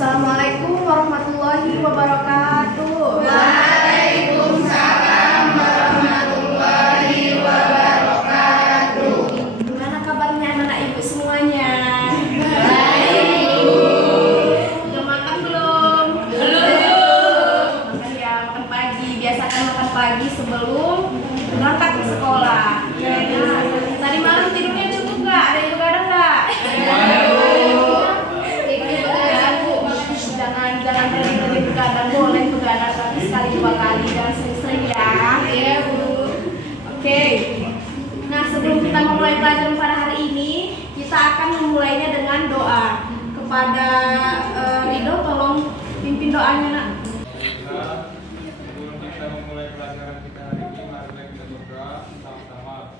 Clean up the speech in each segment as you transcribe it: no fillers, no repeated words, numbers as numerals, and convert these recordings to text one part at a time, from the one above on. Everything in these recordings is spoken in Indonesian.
Assalamualaikum warahmatullahi wabarakatuh. Waalaikumsalam warahmatullahi wabarakatuh. Gimana kabarnya anak-anak ibu semuanya? Baik, Bu. Udah makan belum? Belum. Makan ya, makan pagi. Biasakan makan pagi sebelum berangkat ke sekolah. Nah, tadi malam tidurnya cukup nggak? Ada yang begadang nggak? Jangan berhenti begadang, boleh begadang tapi sekali dua kali dan sering-sering ya. Iya, Bu. Oke. Nah, sebelum kita memulai pelajaran pada hari ini, kita akan memulainya dengan doa. Kepada Ridho, tolong pimpin doanya, Nak. Sebelum kita memulai pelajaran kita hari ini, mari kita berdoa sama-sama.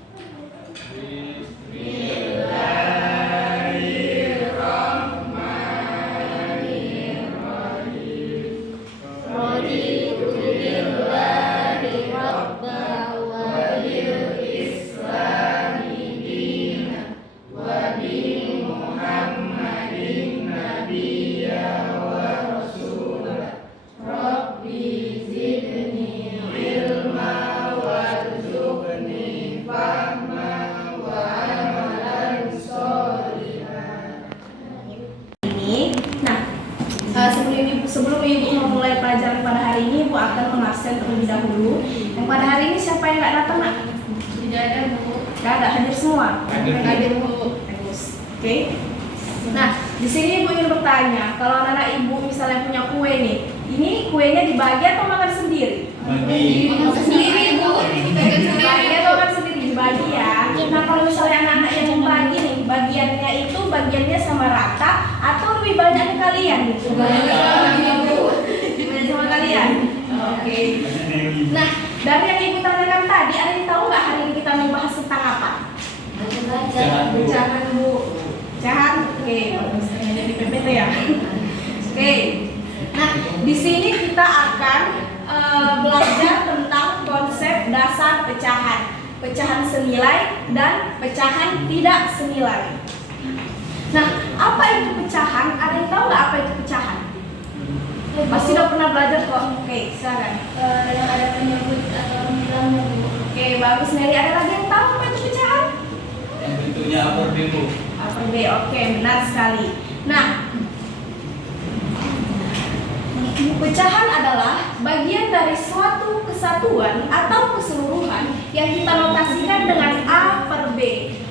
Raditu billahi rabba wa bil islami dina wa bi Muhammadin nabiyya wa rasulah. Rabbi zidni ilma warzuqni fahma wa amalan sholihan. Sebelum ibu memulai pelajaran pada hari ini, ibu akan mengabsen terlebih dahulu. Yang pada hari ini siapa yang nggak datang, Nak? Tidak ada, Bu. Nggak ada, hadir semua. Hadir, Bu. Bagus. Oke. Nah, di sini ibu ingin bertanya, kalau anak ibu misalnya punya kue nih, ini kuenya dibagi atau makan sendiri? Makan sendiri, Bu. Dibagi atau makan sendiri? Dibagi ya. Nah, kalau misalnya anak-anak yang membagi nih, bagiannya itu bagiannya sama rata atau lebih banyak ke kalian gitu? Banyak sama kalian. Oke. Nah, dari yang ibu tanyakan tadi, ada yang tahu nggak hari ini kita membahas tentang apa? Pecahan, Bu. Pecahan. Oke, bagus. Jadi PPT ya. Oke. Nah, di sini kita akan belajar tentang konsep dasar pecahan. Pecahan senilai dan pecahan tidak senilai. Nah, apa itu pecahan? Ada yang tahu nggak apa itu pecahan? Pasti udah pernah belajar kok. Oke, silakan. Yang ada penyebut atau bilangnya, Bu. Oke, bagus Nelly. Ada lagi yang tahu apa itu pecahan? Yang bentuknya upper demo. Upper B. Oke, benar sekali. Nah, pecahan adalah bagian dari suatu kesatuan atau keseluruhan yang kita notasikan dengan A per B.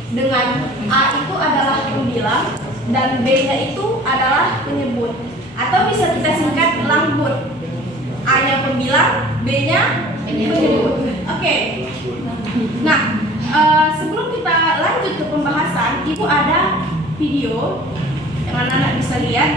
Dengan A itu adalah pembilang dan B-nya itu adalah penyebut. Atau bisa kita singkat lambut. A-nya pembilang, B-nya penyebut. Oke. Nah, sebelum kita lanjut ke pembahasan, Ibu ada video yang anak-anak bisa lihat.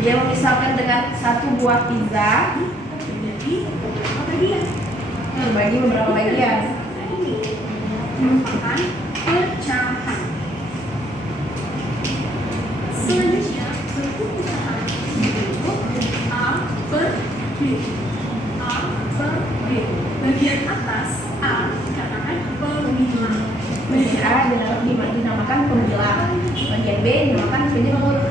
Dia memisahkan dengan satu buah pizza dibagi beberapa bagian. Merupakan pecahan. Selanjutnya bentuk pecahan dibentuk A per B. A per B. Bagian atas A A dinamakan pembilang, bagian B dinamakan penyebut.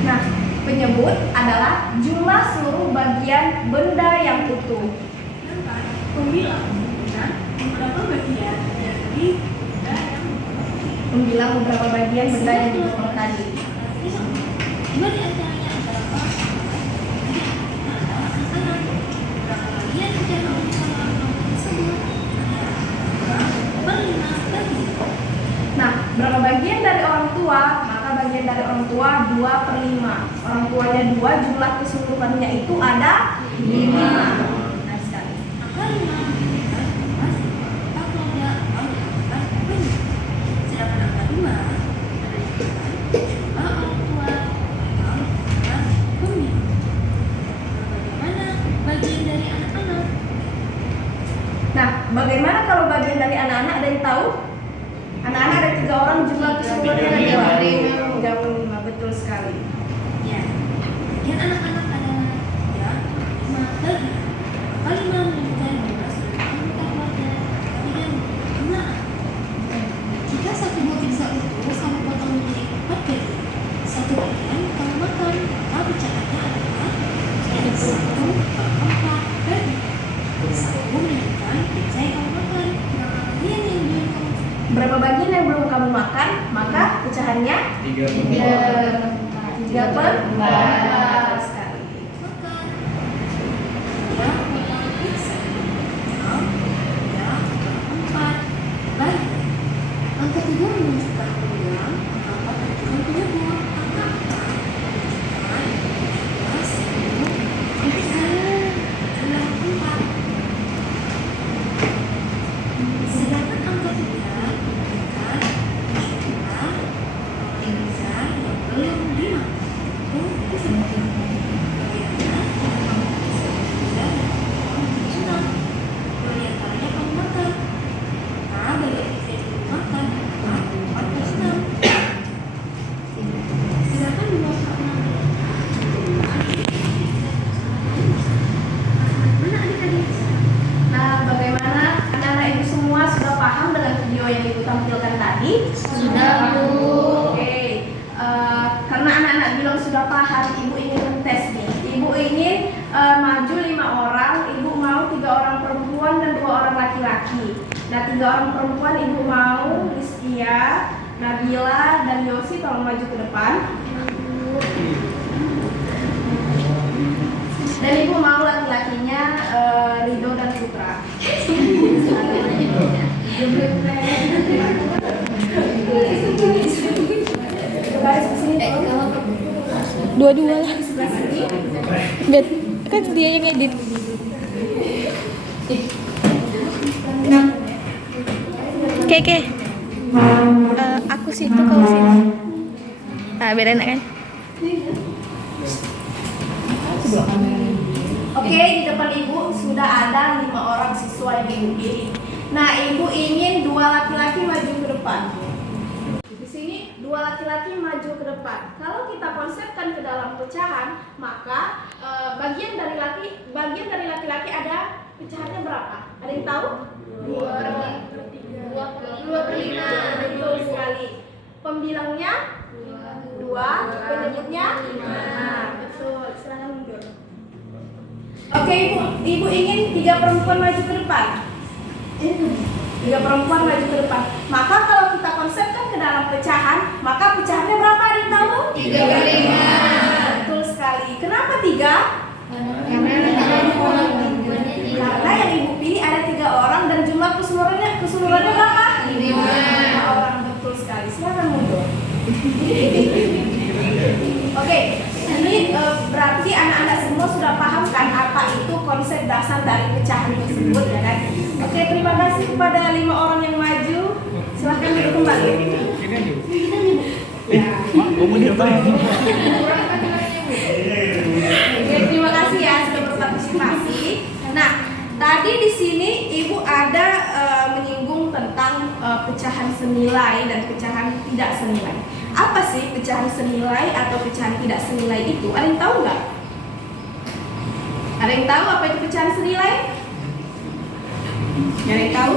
Nah, penyebut adalah jumlah seluruh bagian benda yang utuh. Membilang beberapa bagian benda yang diukur tadi. Nah, berapa bagian dari orang tua? Maka bagian dari orang tua 2/5. Orang tuanya 2, jumlah keseluruhannya itu ada 5. Nah, sekali. Nah, bagaimana kalau bagian dari anak-anak, ada yang tahu? Anak-anak ada 3 orang, jumlah keseluruhannya ada 35. Betul sekali. Ya, bagian anak-anak adalah 5 bagi 5 menunjukkan jumlah seluruh anggota keluarga dengan jumlah anak. Jika satu buah pizza utuh kamu potong menjadi 4 bagian, satu bagian kamu makan, maka bicaranya adalah 1/4 bagi. Satu menunjukkan pizza yang kamu makan, maka bagian yang belum kamu. Berapa bagian yang belum kamu makan? Maka pecahannya 3/4 sekali. Angka 3 menunjukkan peluang, angka 4 menunjukkan penyebut, angka 4 menunjukkan jumlah seluruh pizza jumlah 4. Sedangkan angka 3 menunjukkan jumlah pizza yang belum dimakan. Itu disebutkan. Nah, bagaimana anak-anak ibu semua sudah paham dengan video yang ibu tampilkan tadi? Sudah, Bu. Oke. Karena anak-anak bilang sudah paham, ibu ingin tes nih. Ibu ingin maju 5 orang, ibu mau 3 orang perempuan dan 2 orang laki-laki. Nah, 3 orang perempuan ibu mau Rizkia, Nabila, dan Yosi, tolong maju ke depan. Dan ibu mau laki-lakinya Rido dan Putra. Garis ke sini. Dua-dua lah. Bet, kan dia yang edit. Oke. Aku situ, kau sini. Nah, biar enak kan? Oke, di depan ibu sudah ada 5 orang siswa yang ibu pilih. Nah, ibu ingin 2 laki-laki maju ke depan. Di sini 2 laki-laki maju ke depan. Kalau kita konsepkan ke dalam pecahan, maka bagian dari laki-laki ada pecahannya berapa? Ada yang tahu? 2/5. Betul sekali. Pembilangnya 2, penyebutnya 5. Betul. Silakan mundur. Oke, ibu ingin 3 perempuan maju ke depan. 3 perempuan maju ke depan. Maka kalau kita konsepkan ke dalam pecahan, maka pecahannya berapa, ada yang tahu? 3/5. Betul sekali. Kenapa 3? Karena yang ibu pilih ada 3 orang dan jumlah keseluruhannya berapa? 5 orang. Betul sekali. Silakan mundur. Oke, ini berarti anak-anak semua sudah paham kan apa itu konsep dasar dari pecahan tersebut, ya kan? Oke, terima kasih kepada 5 orang yang maju. Silahkan duduk kembali. Oke, terima kasih ya sudah berpartisipasi. Nah, tadi di sini ibu ada menyinggung tentang pecahan senilai dan pecahan tidak senilai. Apa sih pecahan senilai atau pecahan tidak senilai itu? Ada yang tahu nggak? Ada yang tahu apa itu pecahan senilai? Ada yang tahu?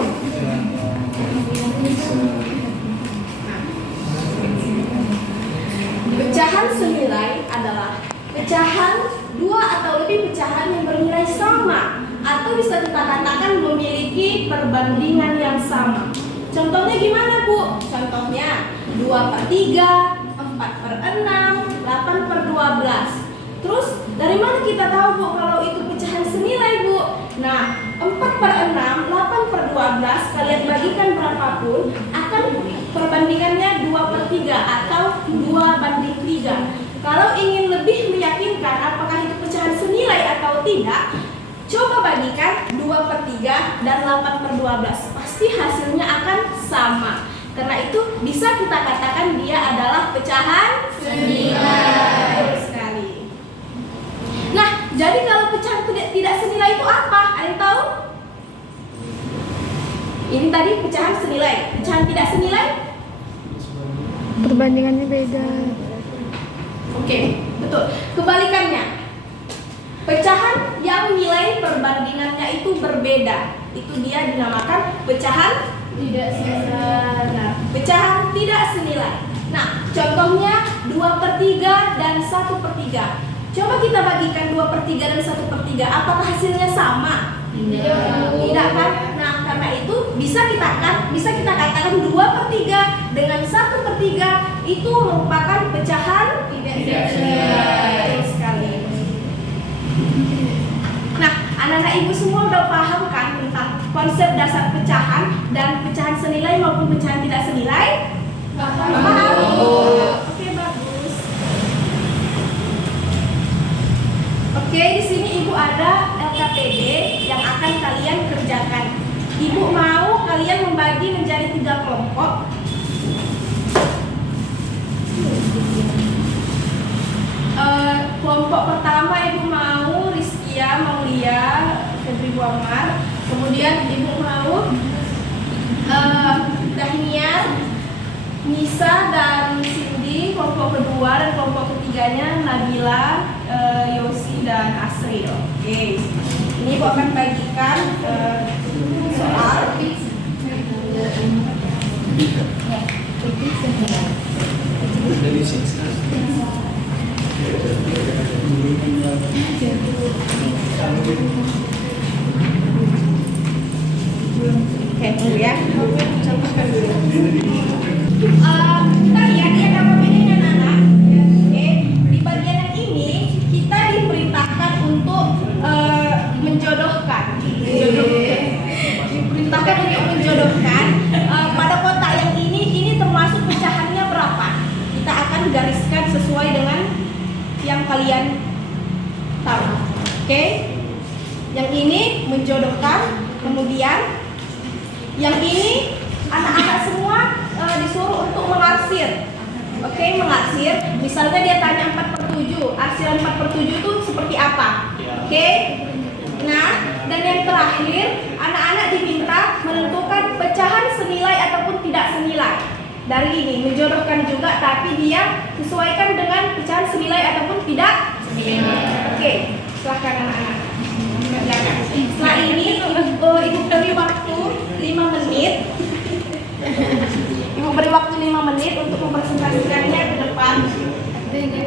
Pecahan senilai adalah pecahan dua atau lebih pecahan yang bernilai sama, atau bisa kita katakan memiliki perbandingan yang sama. Contohnya gimana, Bu? Contohnya 2/3, 4/6, 8/12. Terus dari mana kita tahu, Bu, kalau itu pecahan senilai, Bu? Nah, 4/6, 8/12 kalian bagikan berapapun akan perbandingannya 2/3 atau 2/3. Kalau ingin lebih meyakinkan apakah itu pecahan senilai atau tidak, coba bagikan 2/3 dan 8/12. Pasti hasilnya akan sama. Karena itu bisa kita katakan dia adalah pecahan senilai. Betul sekali. Nah, jadi kalau pecahan tidak senilai itu apa? Ada yang tahu? Ini tadi pecahan senilai. Pecahan tidak senilai? Perbandingannya beda. Oke, betul. Kebalikannya, pecahan yang nilai perbandingannya itu berbeda, itu dia dinamakan pecahan tidak senilai. Nah, pecahan tidak senilai. Nah, contohnya 2/3 dan 1/3. Coba kita bagikan 2/3 dan 1/3. Apakah hasilnya sama? Tidak kan? Nah, karena itu bisa kita katakan 2/3 dengan 1/3 itu merupakan pecahan tidak senilai. Betul sekali. Nah, anak-anak ibu semua udah paham kan tentang konsep dasar pecahan dan pecahan senilai maupun pecahan tidak senilai? Paham? Oke, bagus. Oke, di sini ibu ada LKPD yang akan kalian kerjakan. Ibu mau kalian membagi menjadi 3 kelompok. Kelompok pertama ibu mau Rizkia, Maulia, Febri Muammar. Kemudian ibu mau Dahniar, Nisa dan Cindy. Kelompok kedua dan kelompok ketiganya Nabila, Yosi dan Asril. Oke. Ini ibu akan bagikan soal. Oke, tunggu ya. Contohkan dulu. Kita lihat dia ada bedanya, anak-anak. Oke, di bagian yang ini kita diperintahkan untuk menjodohkan. Diperintahkan untuk menjodohkan pada kotak yang ini termasuk pecahannya berapa? Kita akan gariskan sesuai dengan yang kalian tahu. Oke? Yang ini menjodohkan, kemudian yang ini anak-anak semua disuruh untuk mengarsir. Oke, mengarsir. Misalnya dia tanya 4/7, arsiran 4/7 itu seperti apa? Oke? Nah, dan yang terakhir, anak-anak diminta menentukan pecahan senilai ataupun tidak senilai. Dari ini menjodohkan juga, tapi dia sesuaikan dengan pecahan senilai ataupun tidak senilai. Oke, silahkan anak-anak kerjakan. Setelah ini ibu beri waktu 5 menit. Ibu beri waktu 5 menit untuk mempresentasikannya ke depan.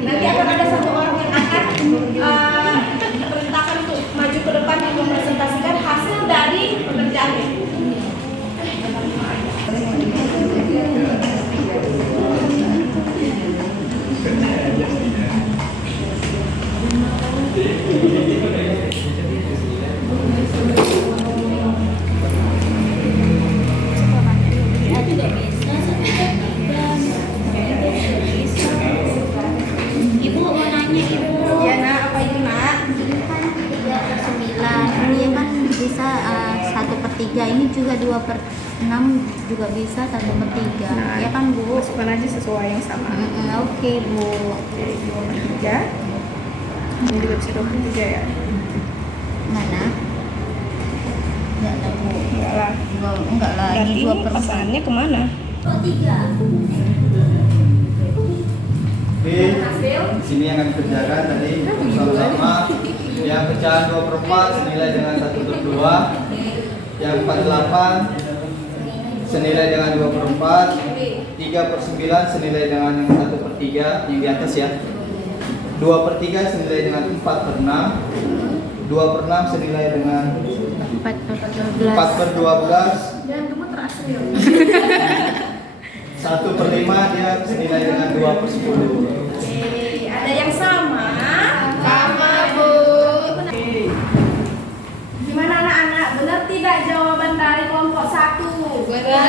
Nanti akan ada satu orang yang akan diperintahkan untuk maju ke depan dan mempresentasikan hasil dari pekerjaannya. Ibu mau nanya, Ibu. Ya, nak, apa itu, nak? Ini kan 3/9, dia kan bisa 1/3, ini juga 2/6 juga bisa 1/3, ya kan, Bu? Masukkan aja sesuai yang sama. Oke, Bu. Oke, 2/3. Ini juga bisa 2/3 ya? Mana? Enggak ada, Bu. Enggak lah. enggak lagi Berarti 2/4. pasangannya kemana? Oke, sini yang akan dikerjakan tadi sama-sama. Yang pecahan 2/4 senilai dengan 1/2. Yang 48 senilai dengan 2/4. 3/9 senilai dengan yang 1/3 yang di atas ya. 2/3 senilai dengan 4/6. 2/6 senilai dengan 4/12. Jangan kamu terasa ya. 1/5 dia senilai dengan 2/10. Oke, ada yang sama? Sama, Bu. Gimana anak-anak? Benar tidak jawaban dari kelompok 1? Benar.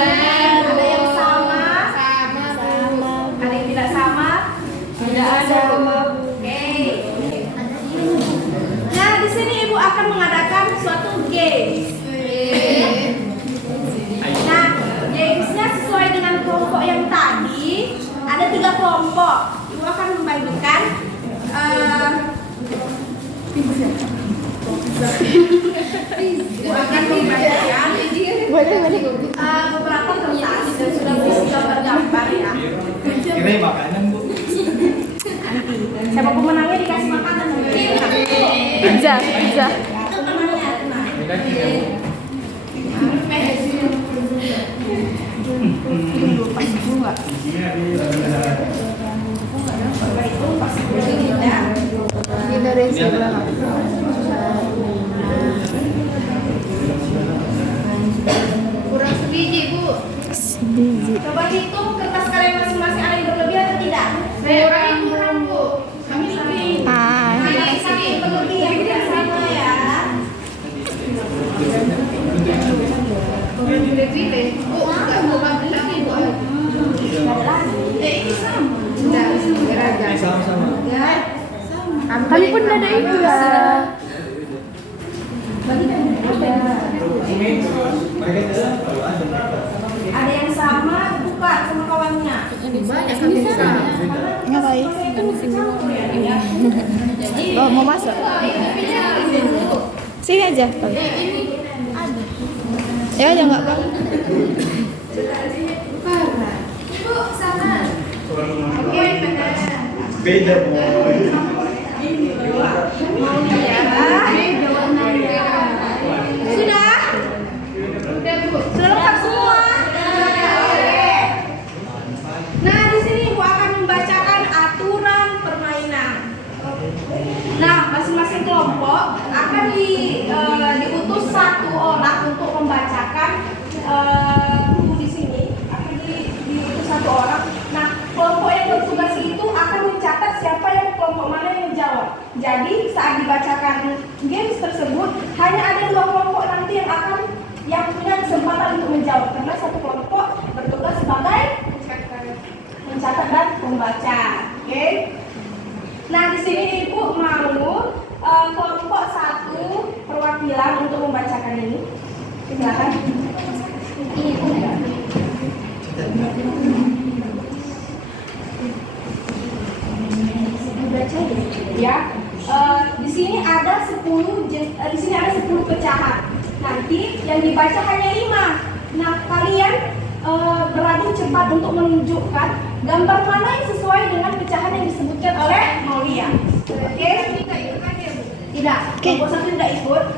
Ada yang sama? Sama. Ada yang tidak sama? Tidak ada. Oke. Nah, di sini Ibu akan mengadakan suatu games. Nah, gamesnya sesuai dengan kelompok yang tadi. Ada 3 kelompok. Ibu akan membagikan Ibu akan membagikan beberapa kertas yang sudah berisi gambar-gambar ya. Kira makanan, Bu. Siapa pemenangnya dikasih makanan nanti. Pizza. Itu pemenangnya. Nah. Kurang sebiji, Bu. Coba hitung kertas kalian masing-masing ada yang berlebih atau tidak? Kurang, Bu. Kami lebih. Ah. Kami satu berlebih yang tidak sama ya. Pilih-pilih. Bu, enggak mau ambil lagi, Bu. Ini sama. Enggak, beragam. Sama-sama. Kami pun ada itu ya. Ada yang sama buka sama kawannya. Banyak kami sama. Ngapain? Oh, mau masuk? Sini aja. Ya aja nggak apa. Ibu sana. Oke, benar. Beda, Bu. Sudah? Sudah lengkap semua? Oke. Nah, di sini Ibu akan membacakan aturan permainan. Nah, masing-masing kelompok akan diutus 1 orang untuk membacakan di sini. Akan diutus 1 orang. Nah, kelompok yang bertugas itu akan mencatat siapa yang kelompok mana yang menjawab. Jadi saat dibacakan games tersebut hanya ada 2 kelompok nanti yang punya kesempatan untuk menjawab karena 1 kelompok bertugas sebagai mencatat dan membaca. Oke? Nah di sini Ibu mau kelompok 1 perwakilan untuk membacakan ini. Silakan. Ya, di sini ada 10 pecahan. Nanti yang dibaca hanya 5. Nah, kalian beradu cepat untuk menunjukkan gambar mana yang sesuai dengan pecahan yang disebutkan oleh Maulia. Oke? Tidak. Kelompok 1 tidak ikut.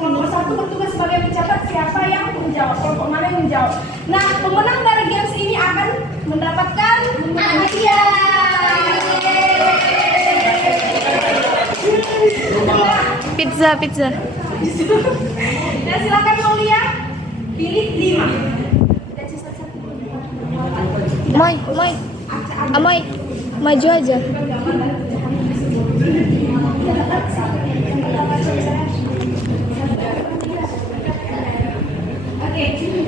Kelompok 1 bertugas sebagai pencatat siapa yang menjawab, kelompok mana yang menjawab. Nah, pemenang dari games ini akan mendapatkan hadiah. Pizza. Nah, silakan Maulia pilih 5. Amoy, maju aja.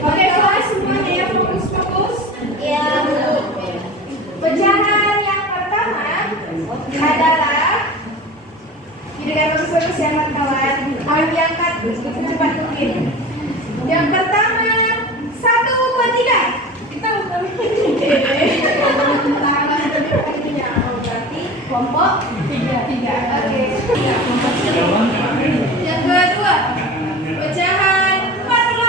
Oke, semuanya ya, fokus. Ya. Pecahan yang pertama adalah dengan fokus yang kawan. Ayo diangkat secepat mungkin. Yang pertama 1, 2, 3. Kita berarti kelompok 3. Oke. Yang kedua pecahan 48.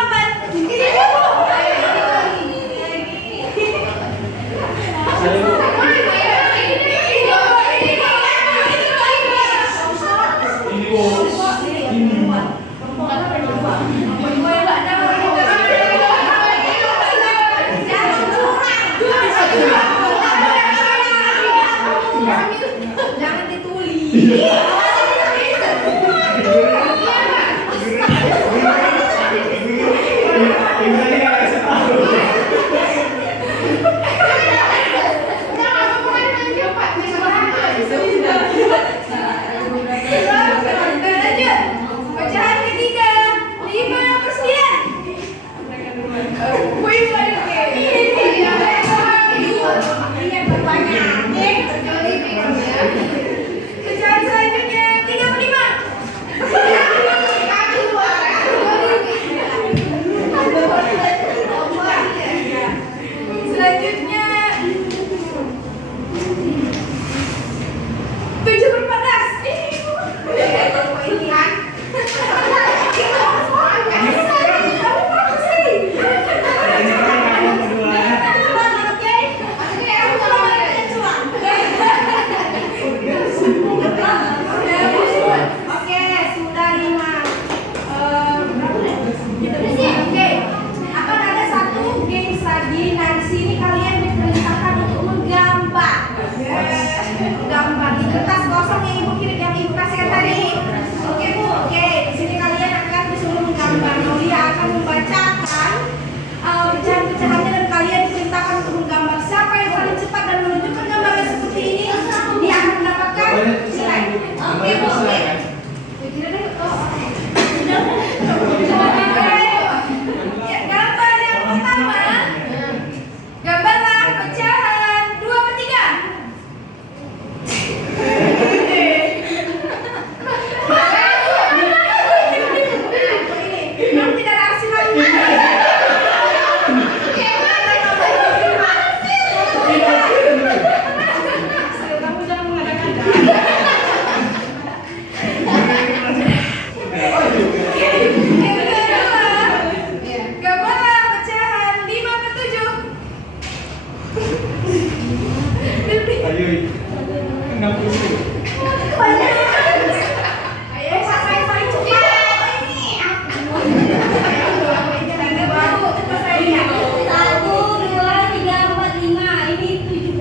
Wih, pecahan selanjutnya 35. Selanjutnya 17. Oke, sudah 5. Oke, akan ada satu games lagi. Nah, di sini kalian diperintahkan untuk menggambar. Gambar di kertas kosong yang ibu kirim, yang ibu kasihkan tadi. Oke bu, oke. Di sini kalian akan disuruh menggambar. Nolia akan membacakan pecahan-pecahannya dan kalian diperintahkan untuk menggambar. Siapa yang paling cepat dan menunjukkan gambarnya seperti ini, dia akan mendapatkan nilai. Oke bu, oke. Ya, gambar yang pertama, gambarlah pecahan 2/3. Memang tidak ada arsi lagi. Kamu jangan mengadakan. Gambarlah pecahan 5/7. Ayo, enggak pusing. Ayo sampai paling cepat. Ini baru cepat saya. 1, 2, 3, 4, 5. Ini 7.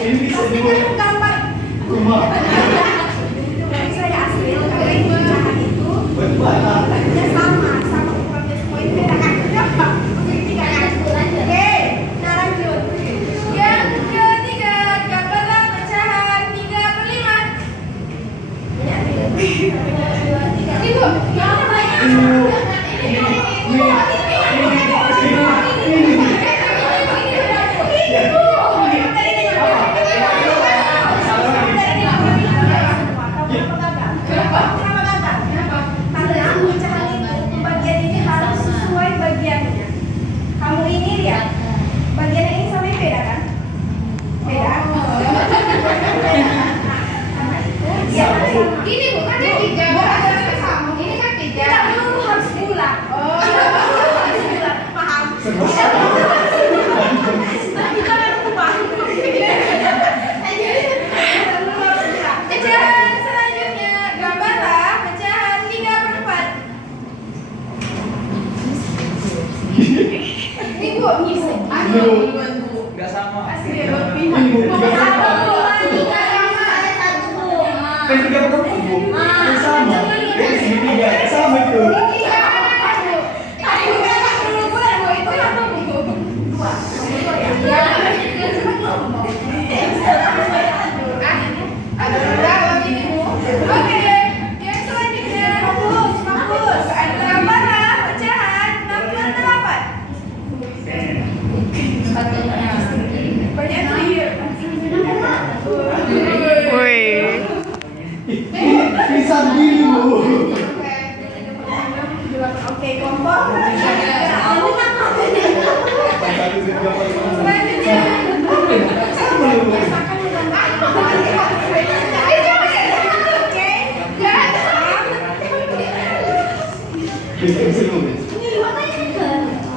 Ini bisa dibuat rumah. Saya asli kalau ini pecahan itu Berbalik. ukurannya sama ukurannya semua ini beda kan? Kenapa? Oke, tiga kan? Oke, nah lanjut. Yang ketiga, gambarlah pecahan 3/5. Ibu, yang kamu ini lihat bagian ini sama yang beda kan? Beda. Sama itu. Ya, ini bukan yang 3. Ini kan 3. Tidak perlu harus bulat. Oh, harus bulat. Paham? Jangan lupa. Pecahan selanjutnya, gambarlah pecahan 3/4. Ibu, Enggak sama. asli berpihak. Kan 3/4, Bu. Sama. Sama itu. Oke, yang selanjutnya fokus. Gambarlah pecahan 6/8. Banyak clear. Wih. Bisa begini, Bu. Oke, kelompok. Selanjutnya. Biasakan menggambar. Oke.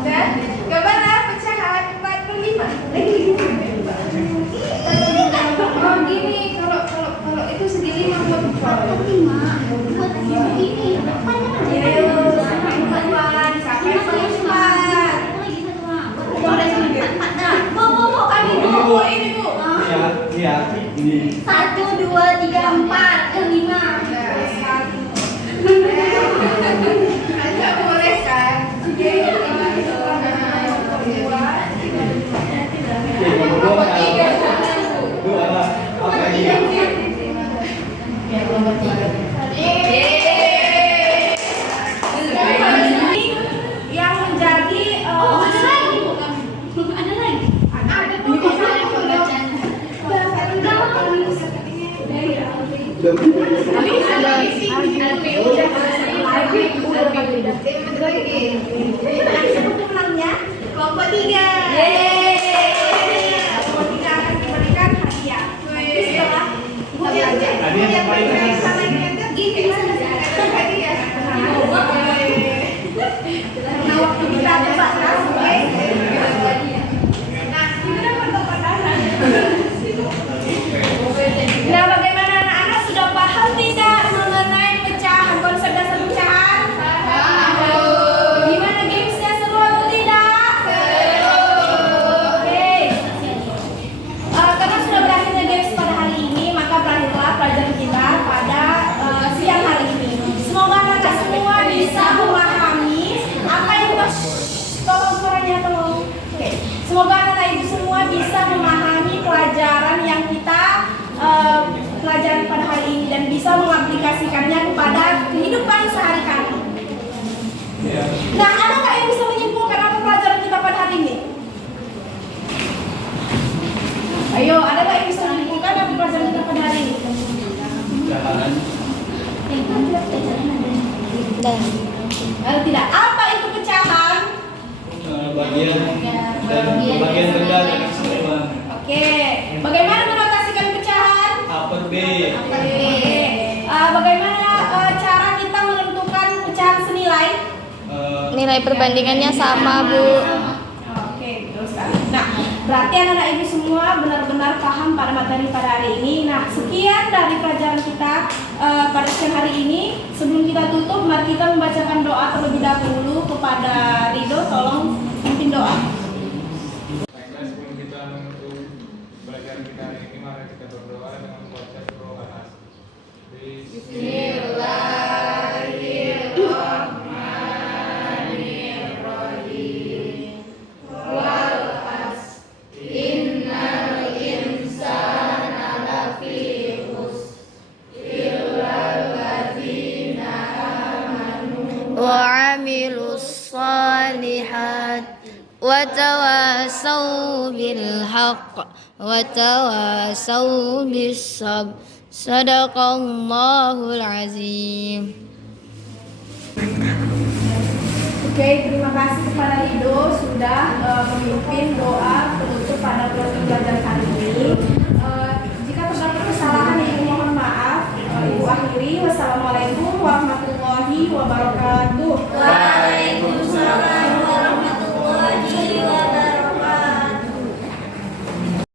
Dan gambarlah pecahan 4/5. Oh gini, kalau itu segi 5 buat 4/5 buat ini. Ayo, sama siapa yang paling cepat? Bu, kami bu, ini bu. Iya, ini. 1, 2, 3, 4, 5. Anda boleh kan? tidak. Apa itu pecahan? Bagian benda dengan semua. Oke. Bagaimana menotasikan pecahan? A per B. Bagaimana cara kita menentukan pecahan senilai? Nilai perbandingannya sama, Bu. Oke, betul sekali. Nah, berarti anak-anak ibu semua benar-benar paham pada materi pada hari ini. Nah, sekian dari pelajaran kita pada siang hari ini. Sebelum kita tutup, mari kita membacakan doa terlebih dahulu kepada Rido. Tolong pimpin doa. Baiklah, sebelum kita menutup pelajaran kita hari ini, mari kita berdoa dengan membaca surah Al-Nas. وعملوا الصالحات وتواصوا بالحق وتواصوا بالصبر صدق الله العظيم. Oke, terima kasih kepada Rido sudah memimpin doa penutup pada pelajaran hari ini. Jika terdapat kesalahan, Ibu mohon maaf. Ibu akhiri. Wassalamualaikum warahmatullahi wabarakatuh. Waalaikumsalam.